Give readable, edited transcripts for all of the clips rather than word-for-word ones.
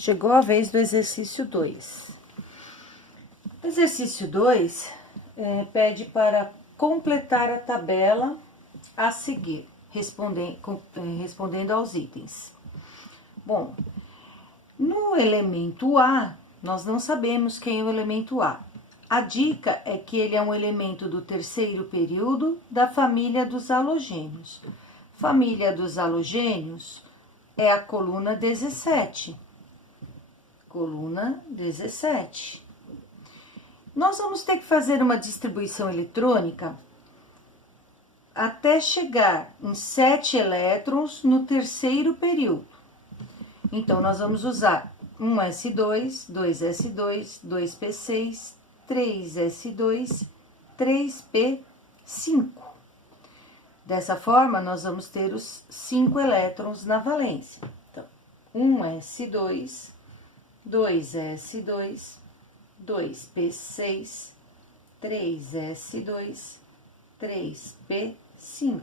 Chegou a vez do exercício 2. O exercício 2 pede para completar a tabela a seguir, respondendo aos itens. Bom, no elemento A, nós não sabemos quem é o elemento A. A dica é que ele é um elemento do terceiro período da família dos halogênios. Família dos halogênios é a coluna 17. Coluna 17. Nós vamos ter que fazer uma distribuição eletrônica até chegar em 7 elétrons no terceiro período. Então, nós vamos usar 1s2, 2s2, 2p6, 3s2, 3p5. Dessa forma, nós vamos ter os 5 elétrons na valência. Então, 1s2, 2s2, 2p6, 3s2, 3p5.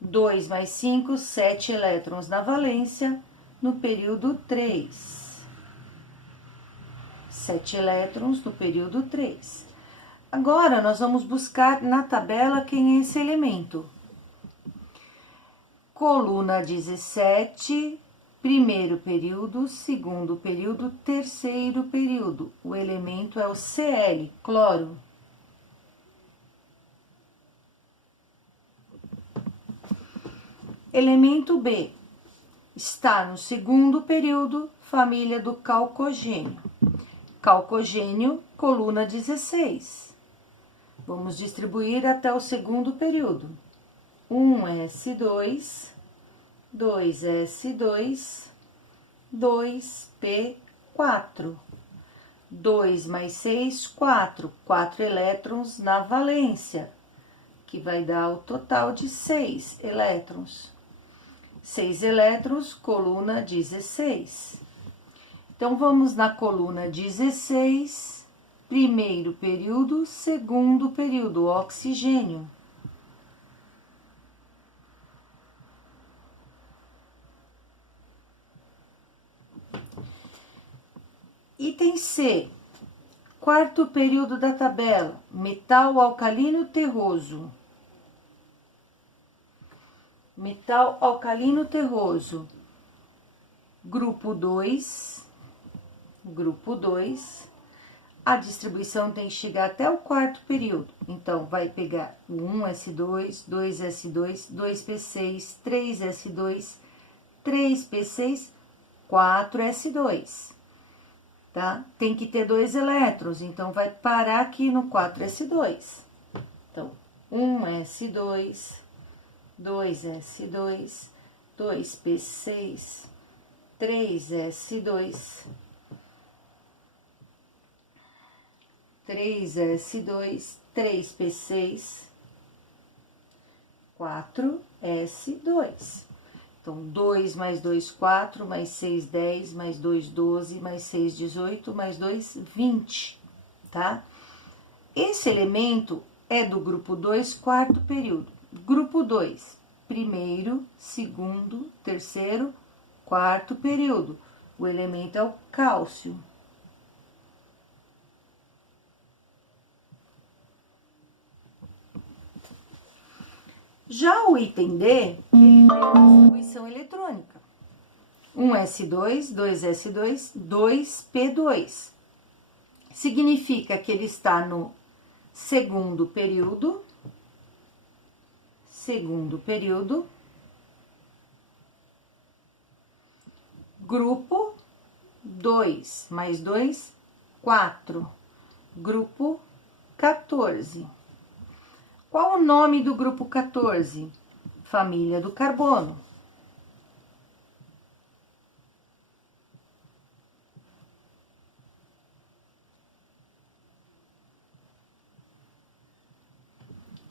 2 mais 5, 7 elétrons na valência no período 3. 7 elétrons no período 3. Agora, nós vamos buscar na tabela quem é esse elemento. Coluna 17, primeiro período, segundo período, terceiro período. O elemento é o Cl, cloro. Elemento B está no segundo período, família do calcogênio. Calcogênio, coluna 16. Vamos distribuir até o segundo período. 1s2, 2s2, 2p4. 2 mais 6, 4. 4 elétrons na valência, que vai dar o total de 6 elétrons. 6 elétrons, coluna 16. Então, vamos na coluna 16, primeiro período, segundo período, oxigênio. Item C, quarto período da tabela, metal alcalino terroso. Metal alcalino terroso, grupo 2, a distribuição tem que chegar até o quarto período. Então, vai pegar o 1s2, 2s2, 2p6, 3s2, 3p6, 4s2, tá? Tem que ter 2 elétrons, então, vai parar aqui no 4s2. Então, 1s2, 2s2, 2p6, 3s2, 3s2, 3p6, 4s2. Então, 2 mais 2, 4, mais 6, 10, mais 2, 12, mais 6, 18, mais 2, 20, tá? Esse elemento é do grupo 2, quarto período. Grupo 2, primeiro, segundo, terceiro, quarto período. O elemento é o cálcio. Já o item D, ele tem uma distribuição eletrônica. 1s2, 2s2, 2p2. Significa que ele está no segundo período, grupo 2, mais 2, 4, grupo 14. Qual o nome do grupo 14? Família do carbono.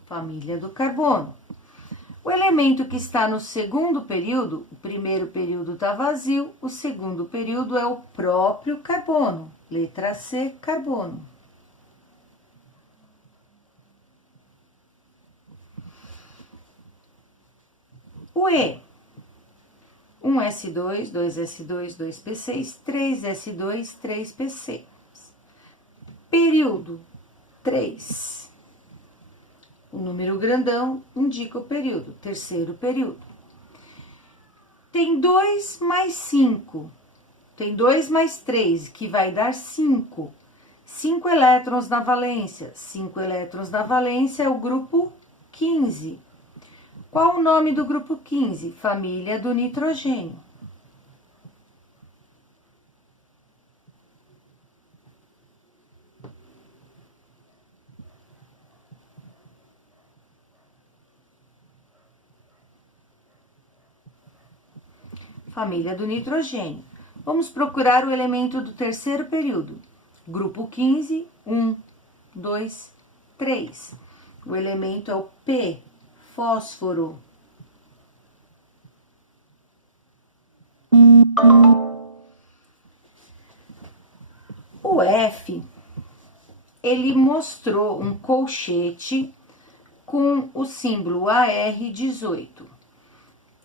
Família do carbono. O elemento que está no segundo período, o primeiro período está vazio, o segundo período é o próprio carbono. Letra C, carbono. O E. 1s2, 2s2, 2p6, 3s2, 3p6. Período, 3. O número grandão indica o período, terceiro período. Tem 2 mais 5, tem 2 mais 3, que vai dar 5. 5 elétrons na valência. 5 elétrons na valência é o grupo 15. Qual o nome do grupo 15? Família do nitrogênio. Família do nitrogênio. Vamos procurar o elemento do terceiro período. Grupo 15, 1, 2, 3. O elemento é o P, fósforo. O F, ele mostrou um colchete com o símbolo AR18.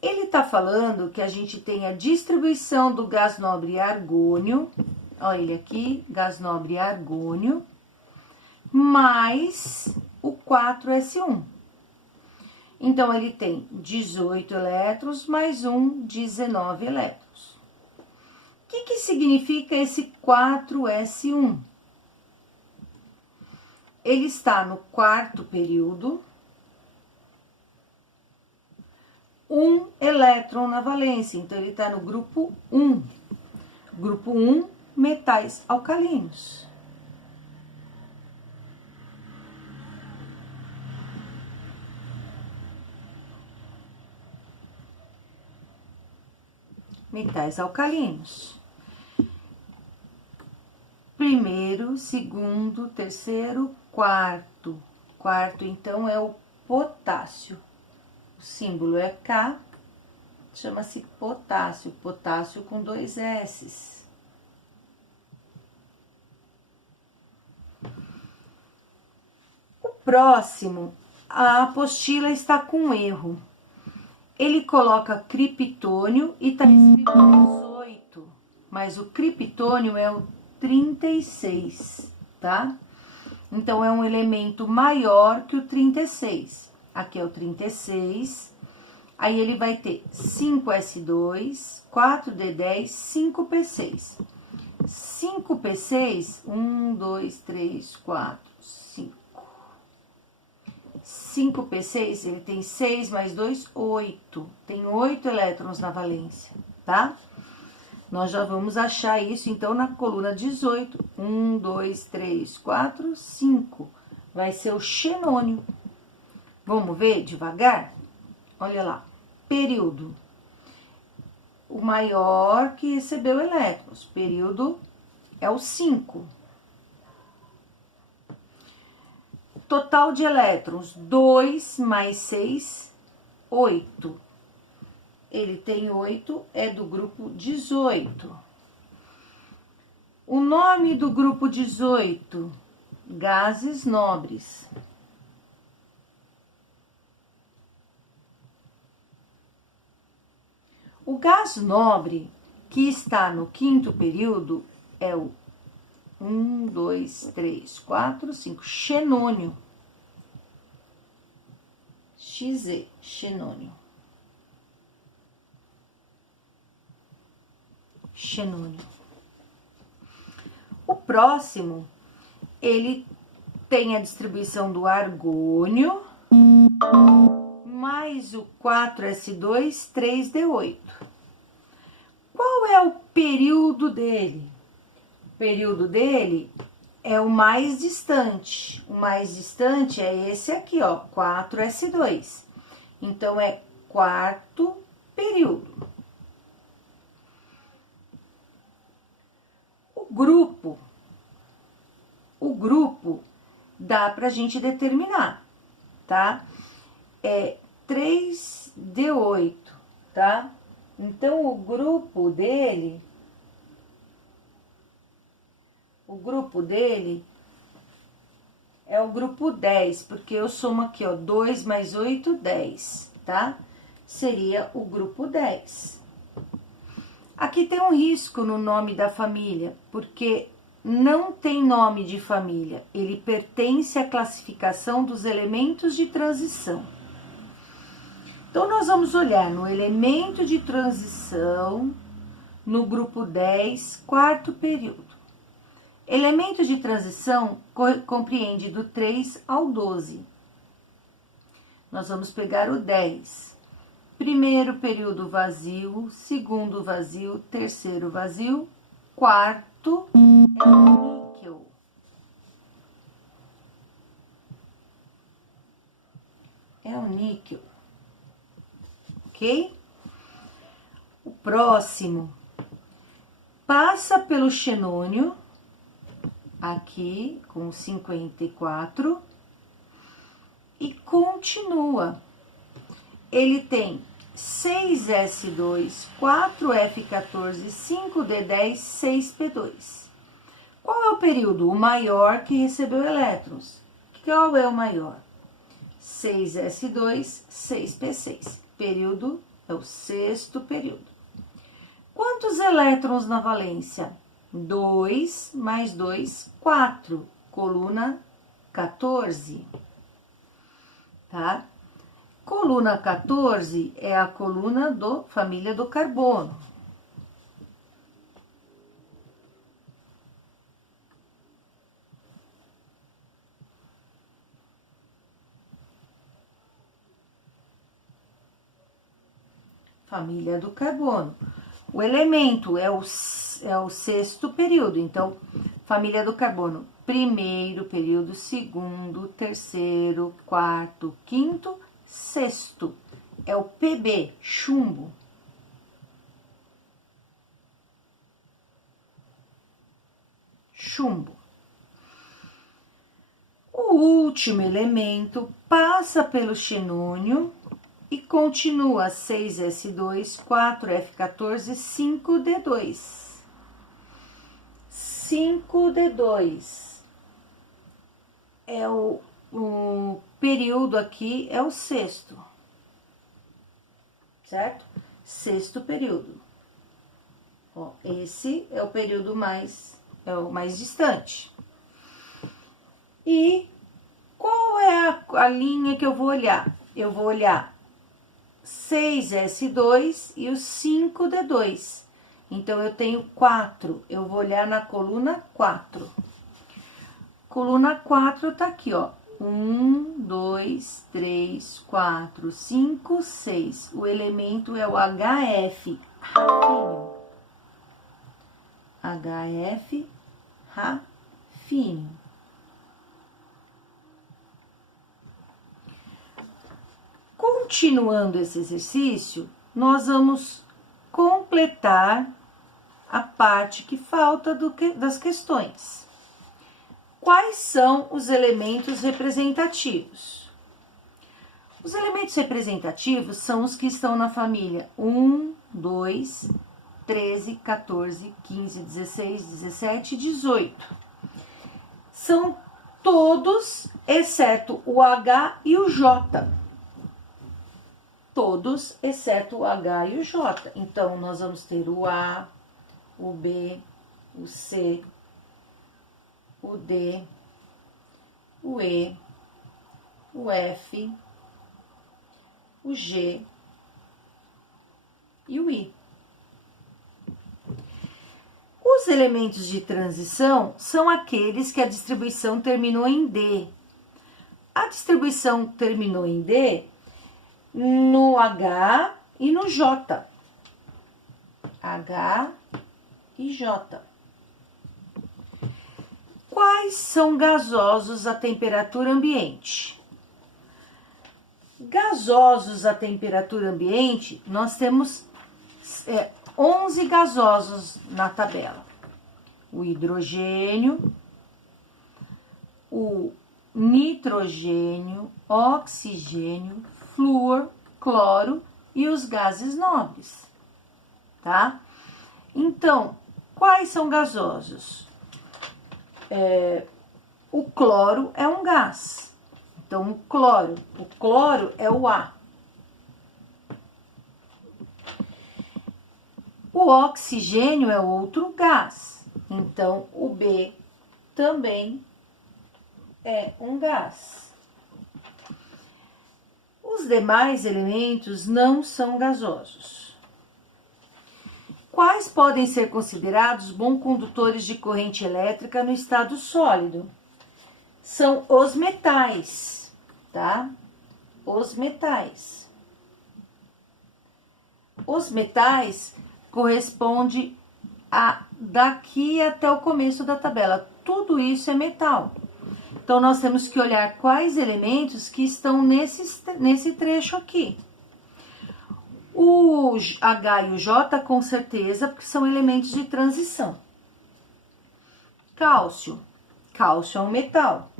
Ele está falando que a gente tem a distribuição do gás nobre argônio, olha ele aqui, gás nobre argônio, mais o 4s1. Então, ele tem 18 elétrons mais 19 elétrons. O que significa esse 4s1? Ele está no quarto período, 1 elétron na valência, então ele está no grupo 1. Grupo 1, metais alcalinos. Metais alcalinos. Primeiro, segundo, terceiro, quarto. Quarto, então, é o potássio. O símbolo é K, chama-se potássio. Potássio com 2 S's. O próximo, a apostila está com erro. Ele coloca criptônio e está escrito 18, mas o criptônio é o 36, tá? Então, é um elemento maior que o 36. Aqui é o 36, aí ele vai ter 5s2, 4d10, 5p6. 5p6, 1, 2, 3, 4, 5. 5p6, ele tem 6 mais 2, 8. Tem 8 elétrons na valência, tá? Nós já vamos achar isso, então, na coluna 18. 1, 2, 3, 4, 5. Vai ser o xenônio. Vamos ver devagar? Olha lá. Período. O maior que recebeu elétrons. Período é o 5. Total de elétrons, 2 mais 6, 8. Ele tem 8, é do grupo 18. O nome do grupo 18, gases nobres. O gás nobre que está no quinto período é o 1, 2, 3, 4, 5, xenônio. XE, xenônio. Xenônio. O próximo, ele tem a distribuição do argônio, mais o 4s2, 3d8. Qual é o período dele? O período dele é o mais distante. O mais distante é esse aqui, ó, 4s2. Então, é quarto período. O grupo dá pra gente determinar, tá? É 3d8, tá? Então, o grupo dele é o grupo 10, porque eu somo aqui, ó, 2 mais 8, 10, tá? Seria o grupo 10. Aqui tem um risco no nome da família, porque não tem nome de família, ele pertence à classificação dos elementos de transição. Então, nós vamos olhar no elemento de transição, no grupo 10, quarto período. Elemento de transição compreende do 3 ao 12. Nós vamos pegar o 10. Primeiro período vazio, segundo vazio, terceiro vazio, quarto é o níquel. É o níquel. Ok? O próximo passa pelo xenônio, aqui com 54, e continua. Ele tem 6s2, 4f14, 5d10, 6p2. Qual é o período? O maior que recebeu elétrons. Qual é o maior? 6s2, 6p6. Período é o sexto período. Quantos elétrons na valência? 2 mais 2, 4. Coluna 14. Tá? Coluna 14 é a coluna do família do carbono. Família do carbono. O elemento é o sexto período, então, família do carbono, primeiro período, segundo, terceiro, quarto, quinto, sexto. É o Pb, chumbo. Chumbo. O último elemento passa pelo xenônio e continua 6s2, 4f14, 5d2. 5d2 é o período aqui, é o sexto, certo? Sexto período. Ó, esse é o período é o mais distante. E qual é a linha que eu vou olhar? Eu vou olhar 6s2 e o 5d2. Então, eu tenho 4. Eu vou olhar na coluna 4. Coluna 4 tá aqui, ó. 1, 2, 3, 4, 5, 6. O elemento é o HF, rafínio. HF, rafínio. Continuando esse exercício, nós vamos completar a parte que falta das questões. Quais são os elementos representativos? Os elementos representativos são os que estão na família 1, 2, 13, 14, 15, 16, 17 e 18. São todos, exceto o H e o J. Todos, exceto o H e o J. Então, nós vamos ter o A, o B, o C, o D, o E, o F, o G e o I. Os elementos de transição são aqueles que a distribuição terminou em D. A distribuição terminou em D no H e no J. H e J. Quais são gasosos a temperatura ambiente? Gasosos a temperatura ambiente, nós temos 11 gasosos na tabela. O hidrogênio, o nitrogênio, oxigênio, flúor, cloro e os gases nobres, tá? Então, quais são gasosos? O cloro é um gás. Então, o cloro é o A. O O oxigênio é outro gás, então o B também é um gás. Os demais elementos não são gasosos. Quais podem ser considerados bons condutores de corrente elétrica no estado sólido? São os metais, tá? Os metais. Os metais corresponde a daqui até o começo da tabela. Tudo isso é metal. Então, nós temos que olhar quais elementos que estão nesse trecho aqui. O H e o J, com certeza, porque são elementos de transição. Cálcio. Cálcio é um metal.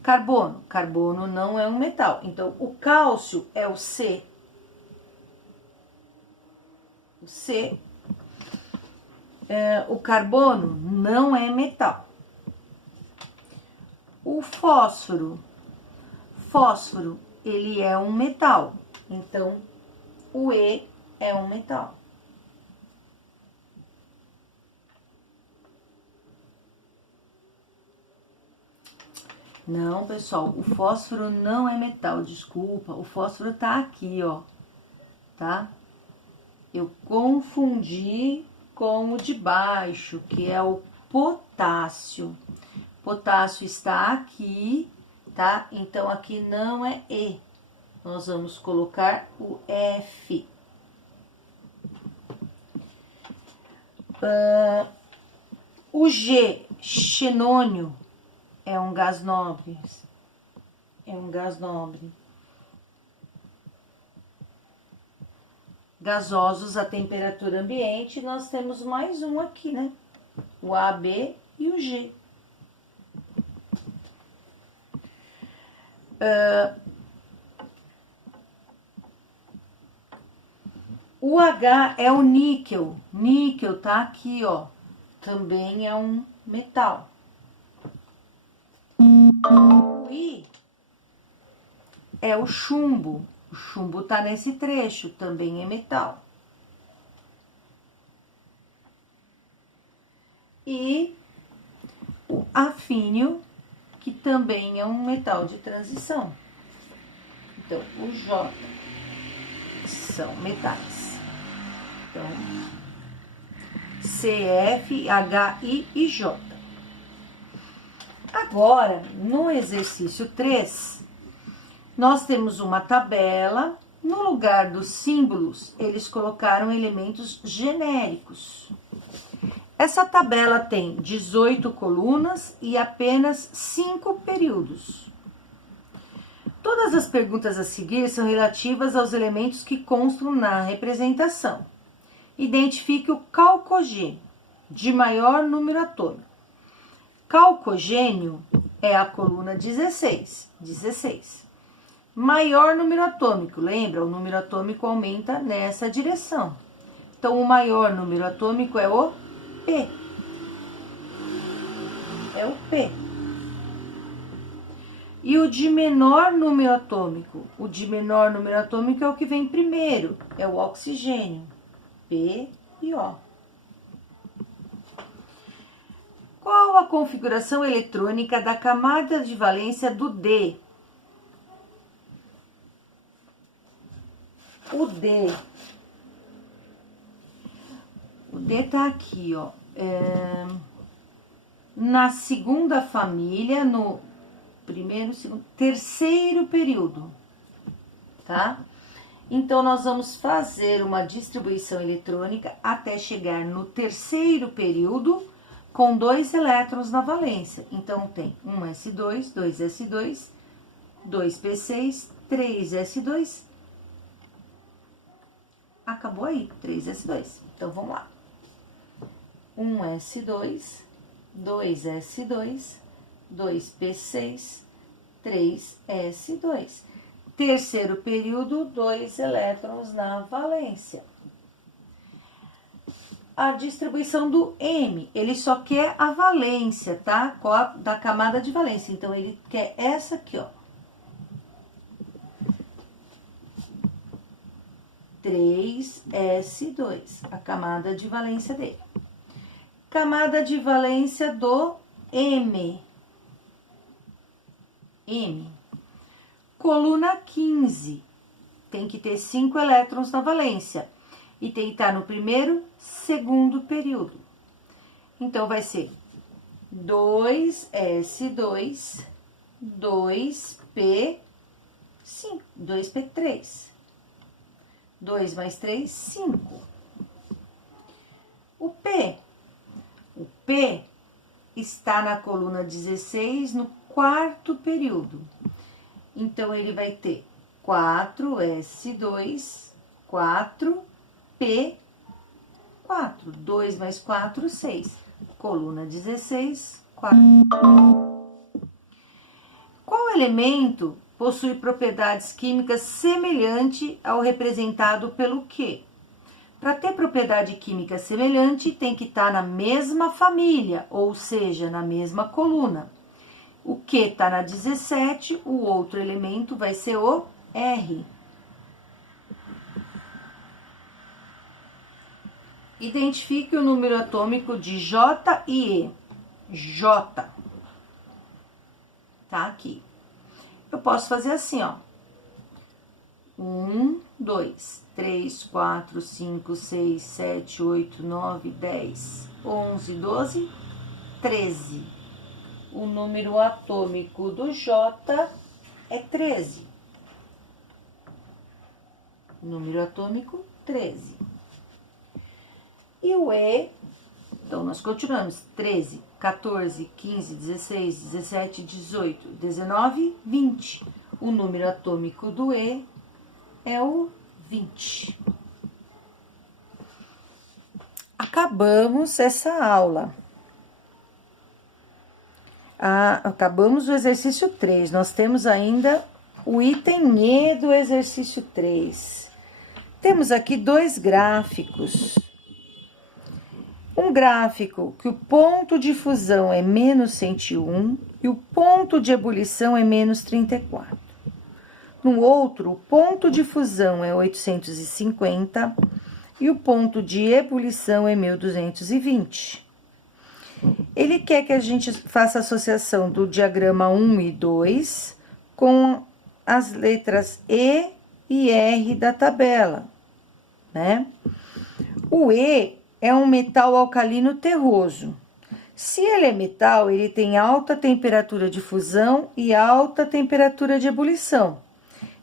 Carbono. Carbono não é um metal. Então, o cálcio é o C. O C. O carbono não é metal. O fósforo. Fósforo, ele é um metal. Então, o E é um metal. Não, pessoal, o fósforo não é metal, desculpa. O fósforo tá aqui, ó, tá? Eu confundi com o de baixo, que é o potássio. Potássio está aqui, tá? Então, aqui não é E. Nós vamos colocar o F. O G, xenônio, é um gás nobre. É um gás nobre. Gasosos a temperatura ambiente, nós temos mais um aqui, né? O A, B e o G. O H é o níquel. Níquel tá aqui, ó. Também é um metal. O I é o chumbo. O chumbo tá nesse trecho, também é metal. E o afínio, que também é um metal de transição. Então, o J são metais. Então, CF, HI e J. Agora, no exercício 3, nós temos uma tabela. No lugar dos símbolos, eles colocaram elementos genéricos. Essa tabela tem 18 colunas e apenas 5 períodos. Todas as perguntas a seguir são relativas aos elementos que constam na representação. Identifique o calcogênio de maior número atômico. Calcogênio é a coluna 16. Maior número atômico, lembra? O número atômico aumenta nessa direção. Então, o maior número atômico é o P. É o P. E o de menor número atômico? O de menor número atômico é o que vem primeiro, é o oxigênio. P e O. Qual a configuração eletrônica da camada de valência do D? O D tá aqui, ó. Na segunda família, no primeiro, segundo, terceiro período, tá? Então, nós vamos fazer uma distribuição eletrônica até chegar no terceiro período com 2 elétrons na valência. Então, tem 1s2, 2s2, 2p6, 3s2. Acabou aí, 3s2. Então, vamos lá. 1s2, 2s2, 2p6, 3s2. Terceiro período, 2 elétrons na valência. A distribuição do M, ele só quer a valência, tá? Da camada de valência. Então, ele quer essa aqui, ó. 3S2, a camada de valência dele. Camada de valência do M. Coluna 15. Tem que ter 5 elétrons na valência. E tem que estar no primeiro, segundo período. Então, vai ser 2S2, 2P5, 2P3. 2 mais 3, 5. O P está na coluna 16, no quarto período. Então, ele vai ter 4S2, 4P4. 2 mais 4, 6. Coluna 16, 4. Qual elemento possui propriedades químicas semelhantes ao representado pelo Q? Para ter propriedade química semelhante, tem que estar na mesma família, ou seja, na mesma coluna. O Q está na 17, o outro elemento vai ser o R. Identifique o número atômico de J e E. J. Tá aqui. Eu posso fazer assim, ó. 1, 2, 3, 4, 5, 6, 7, 8, 9, 10, 11, 12, 13. O número atômico do J é 13. Número atômico, 13. E o E, então, nós continuamos. 13, 14, 15, 16, 17, 18, 19, 20. O número atômico do E é o 20. Acabamos essa aula. Acabamos o exercício 3. Nós temos ainda o item E do exercício 3. Temos aqui 2 gráficos. Um gráfico que o ponto de fusão é menos 101 e o ponto de ebulição é menos 34. No outro, o ponto de fusão é 850 e o ponto de ebulição é 1220. Ele quer que a gente faça a associação do diagrama 1 e 2 com as letras E e R da tabela, né? O E é um metal alcalino terroso. Se ele é metal, ele tem alta temperatura de fusão e alta temperatura de ebulição.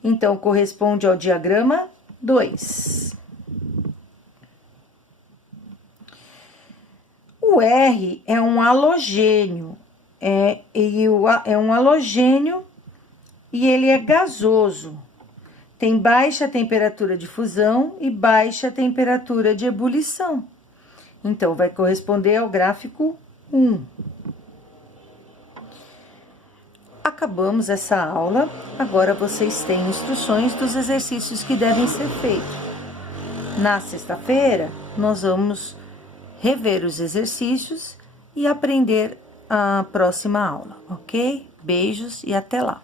Então, corresponde ao diagrama 2. O R é um halogênio. É um halogênio e ele é gasoso. Tem baixa temperatura de fusão e baixa temperatura de ebulição. Então, vai corresponder ao gráfico 1. Acabamos essa aula. Agora, vocês têm instruções dos exercícios que devem ser feitos. Na sexta-feira, nós vamos rever os exercícios e aprender a próxima aula, ok? Beijos e até lá!